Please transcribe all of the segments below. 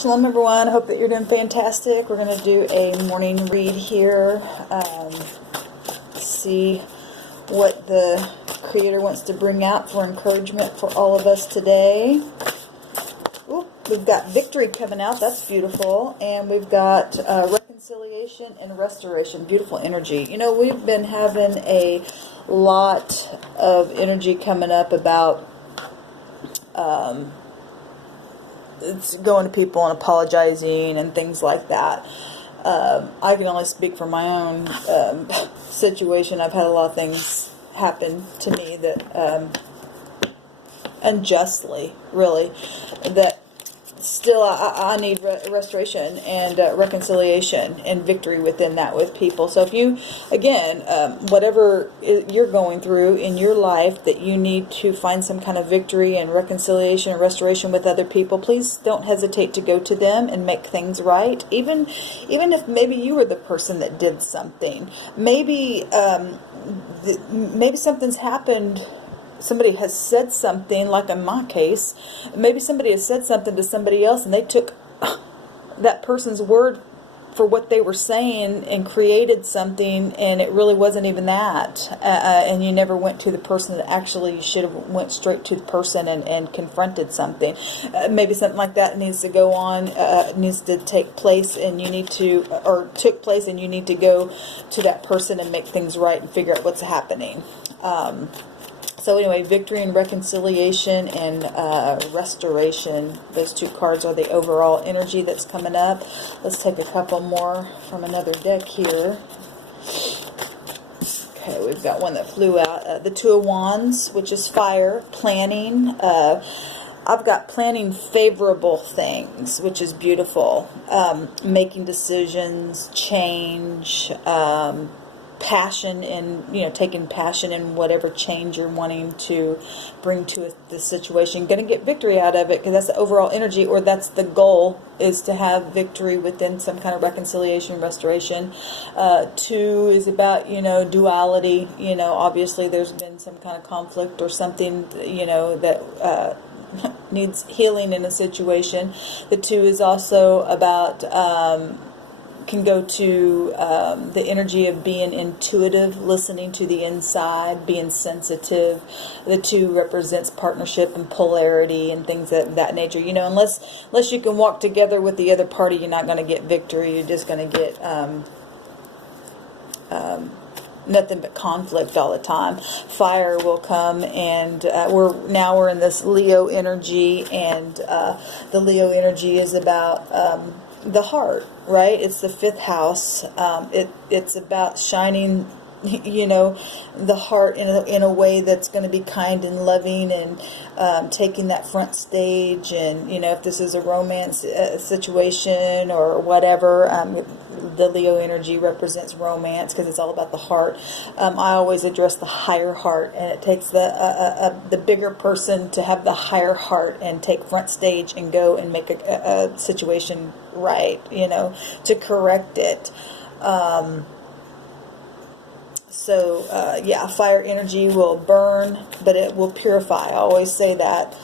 Shalom everyone, hope that you're doing fantastic. We're going to do a morning read here. See what the Creator wants to bring out for encouragement for all of us today. Ooh, we've got victory coming out, that's beautiful. And we've got reconciliation and restoration, beautiful energy. You know, we've been having a lot of energy coming up about it's going to people and apologizing and things like that. I can only speak for my own situation. I've had a lot of things happen to me that unjustly, really, that still I need restoration and reconciliation and victory within that with people. So if you, again, whatever you're going through in your life that you need to find some kind of victory and reconciliation and restoration with other people, please don't hesitate to go to them and make things right. Even if maybe you were the person that did something, maybe something's happened. Somebody has said something, like in my case, maybe somebody has said something to somebody else and they took that person's word for what they were saying and created something, and it really wasn't even that. And you never went to the person that actually you should have went straight to the person and confronted something. Maybe something like that needs to go on, needs to take place, and you need to, or took place, and you need to go to that person and make things right and figure out what's happening. So anyway, victory and reconciliation and restoration. Those two cards are the overall energy that's coming up. Let's take a couple more from another deck here. Okay, we've got one that flew out. The Two of Wands, which is fire, planning. I've got planning favorable things, which is beautiful. Making decisions, change, passion in, taking passion in whatever change you're wanting to bring to the situation. Going to get victory out of it, because that's the overall energy, or that's the goal, is to have victory within some kind of reconciliation, restoration. Two is about, duality. Obviously there's been some kind of conflict or something, that needs healing in a situation. The two is also about can go to the energy of being intuitive, listening to the inside, being sensitive. The two represents partnership and polarity and things of that nature. Unless you can walk together with the other party, you're not going to get victory. You're just going to get nothing but conflict all the time. Fire will come, and we're in this Leo energy, and the Leo energy is about the heart, right? It's the fifth house. It's about shining, the heart in a way that's going to be kind and loving, and taking that front stage. And if this is a romance situation or whatever, the Leo energy represents romance, because it's all about the heart. I always address the higher heart, and it takes the bigger person to have the higher heart and take front stage and go and make a situation right, to correct it. So fire energy will burn, but it will purify. I always say that.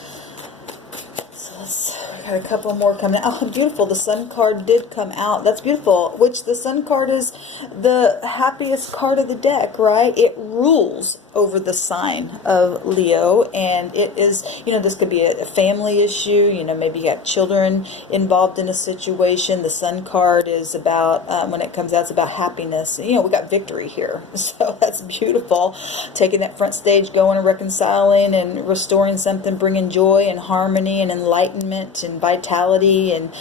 So we got a couple more coming out. Oh, beautiful. The Sun card did come out. That's beautiful. Which the Sun card is the happiest card of the deck, right? It rules over the sign of Leo, and it is, this could be a family issue. Maybe you got children involved in a situation. The Sun card is about, when it comes out, it's about happiness. We got victory here, so that's beautiful. Taking that front stage, going and reconciling and restoring something, bringing joy and harmony and enlightenment and vitality, and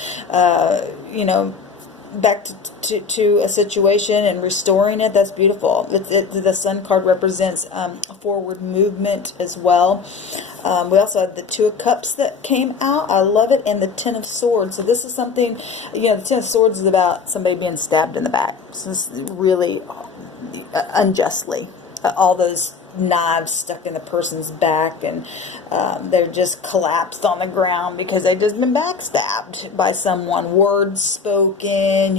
back to a situation and restoring it. That's beautiful. The Sun card represents a forward movement as well. We also had the Two of Cups that came out. I love it. And the Ten of Swords. So this is something, the Ten of Swords is about somebody being stabbed in the back. So this is really unjustly. All those knives stuck in the person's back, and they're just collapsed on the ground because they've just been backstabbed by someone. Words spoken,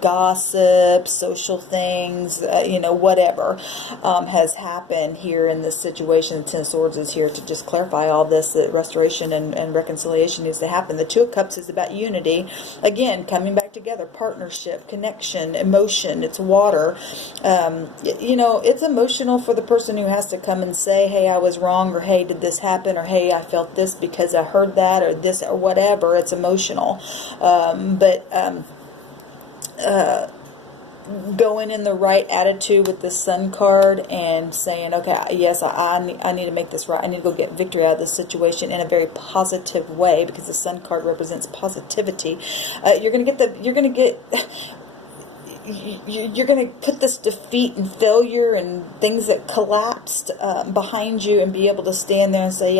gossip, social things, whatever has happened here in this situation. The Ten of Swords is here to just clarify all this, that restoration and reconciliation needs to happen. The Two of Cups is about unity. Again, coming back together, partnership, connection, emotion. It's water. It's emotional for the person who has to come and say, hey, I was wrong, or hey, did this happen, or hey, I felt this because I heard that, or this, or whatever. It's emotional. Going in the right attitude with the Sun card and saying, okay, yes, I need to make this right. I need to go get victory out of this situation in a very positive way, because the Sun card represents positivity. You're going to put this defeat and failure and things that collapsed behind you, and be able to stand there and say,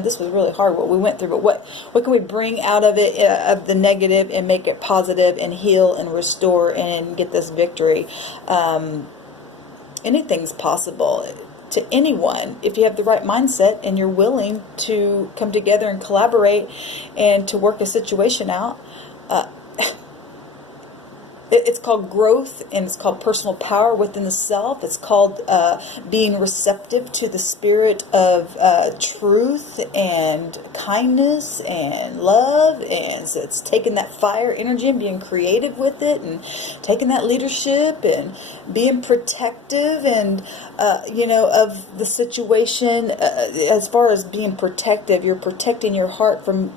this was really hard what we went through, but what can we bring out of it, of the negative, and make it positive and heal and restore and get this victory. Anything's possible to anyone if you have the right mindset and you're willing to come together and collaborate and to work a situation out. It's called growth, and it's called personal power within the self. It's called being receptive to the spirit of truth and kindness and love. And so it's taking that fire energy and being creative with it, and taking that leadership and being protective and, of the situation. As far as being protective, you're protecting your heart from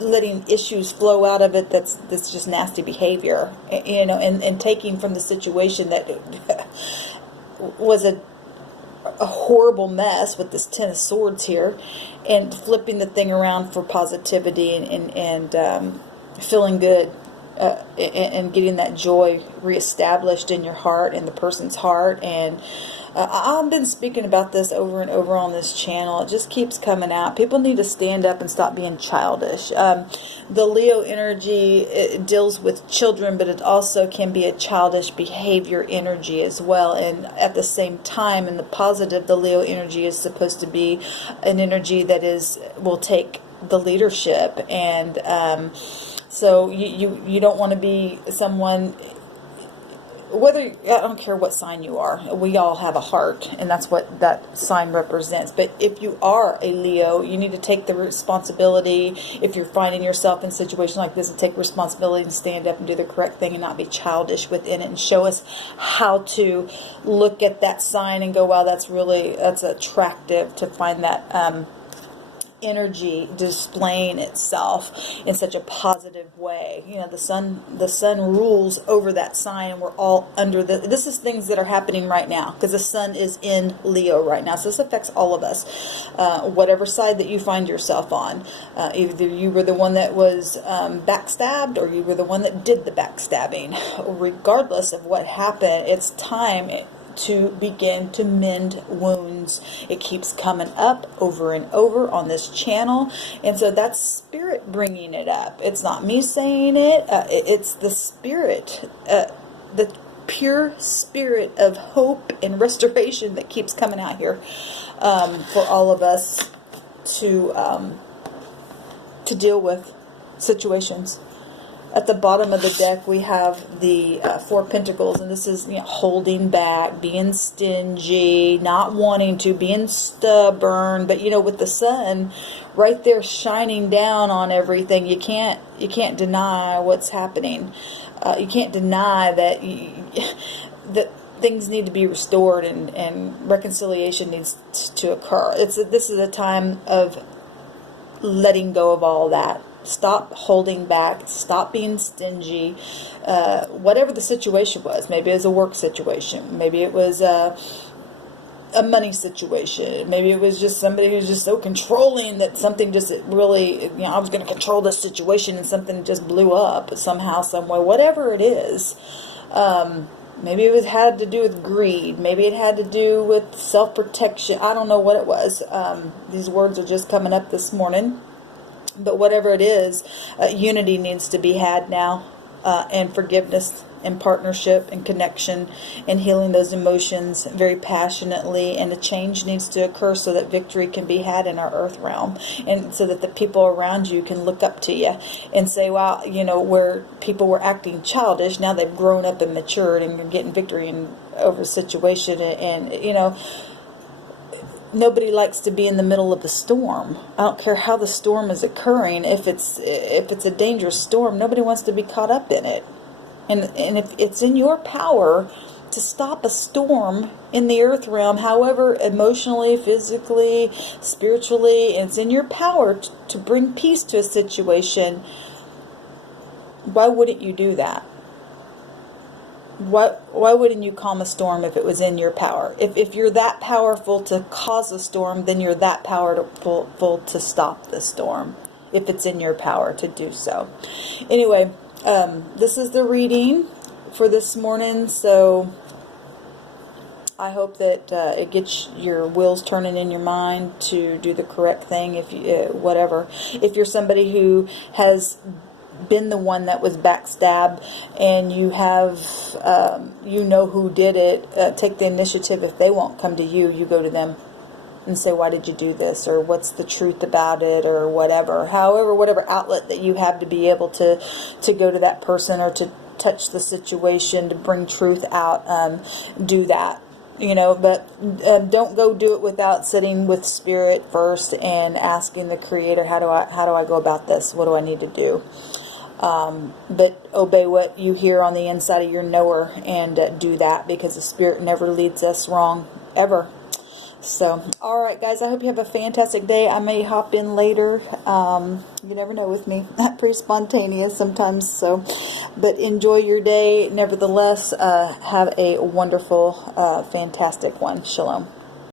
letting issues flow out of it that's just nasty behavior, and taking from the situation that was a horrible mess with this Ten of Swords here, and flipping the thing around for positivity and feeling good, and getting that joy reestablished in your heart and the person's heart. And I've been speaking about this over and over on this channel. It just keeps coming out. People need to stand up and stop being childish. The Leo energy, it deals with children, but it also can be a childish behavior energy as well. And at the same time, in the positive, the Leo energy is supposed to be an energy that will take the leadership. And so you don't want to be someone, I don't care what sign you are, we all have a heart, and that's what that sign represents. But if you are a Leo, you need to take the responsibility. If you're finding yourself in a situation like this, to take responsibility and stand up and do the correct thing and not be childish within it, and show us how to look at that sign and go, wow, that's attractive, to find that energy displaying itself in such a positive way. The sun rules over that sign, and we're all under this is things that are happening right now, because the sun is in Leo right now. So this affects all of us, whatever side that you find yourself on. Either you were the one that was backstabbed, or you were the one that did the backstabbing. Regardless of what happened, it's time to begin to mend wounds. It keeps coming up over and over on this channel, and so that's spirit bringing it up. It's not me saying it. It's the spirit, the pure spirit of hope and restoration that keeps coming out here for all of us to deal with situations. At the bottom of the deck, we have the Four of Pentacles, and this is holding back, being stingy, not wanting to, being stubborn. But with the sun right there shining down on everything, you can't deny what's happening. You can't deny that that things need to be restored, and reconciliation needs to occur. This is a time of letting go of all that. Stop holding back. Stop being stingy. Whatever the situation was, maybe it was a work situation, maybe it was a money situation, maybe it was just somebody who's just so controlling that something just really, I was going to control this situation, and something just blew up somehow, some way. Whatever it is, maybe it had to do with greed. Maybe it had to do with self-protection. I don't know what it was. These words are just coming up this morning. But whatever it is, unity needs to be had now. and forgiveness and partnership and connection and healing those emotions very passionately, and a change needs to occur so that victory can be had in our earth realm, and so that the people around you can look up to you and say, wow, where people were acting childish, now they've grown up and matured and are getting victory over a situation. And nobody likes to be in the middle of the storm. I don't care how the storm is occurring. If it's a dangerous storm, nobody wants to be caught up in it. And if it's in your power to stop a storm in the earth realm, however, emotionally, physically, spiritually, and it's in your power to bring peace to a situation, why wouldn't you do that? Why wouldn't you calm a storm if it was in your power? If you're that powerful to cause a storm, then you're that powerful to stop the storm, if it's in your power to do so. Anyway, this is the reading for this morning, so I hope that it gets your wheels turning in your mind to do the correct thing. If you're somebody who has been the one that was backstabbed, and you have who did it, take the initiative. If they won't come to you, you go to them and say, why did you do this, or what's the truth about it, or whatever. However, whatever outlet that you have to be able to go to that person or to touch the situation to bring truth out, do that. But don't go do it without sitting with Spirit first and asking the Creator, how do I go about this? What do I need to do? But obey what you hear on the inside of your knower, and do that, because the Spirit never leads us wrong, ever. So, alright guys, I hope you have a fantastic day. I may hop in later. You never know with me. Pretty spontaneous sometimes. So, but enjoy your day. Nevertheless, have a wonderful, fantastic one. Shalom.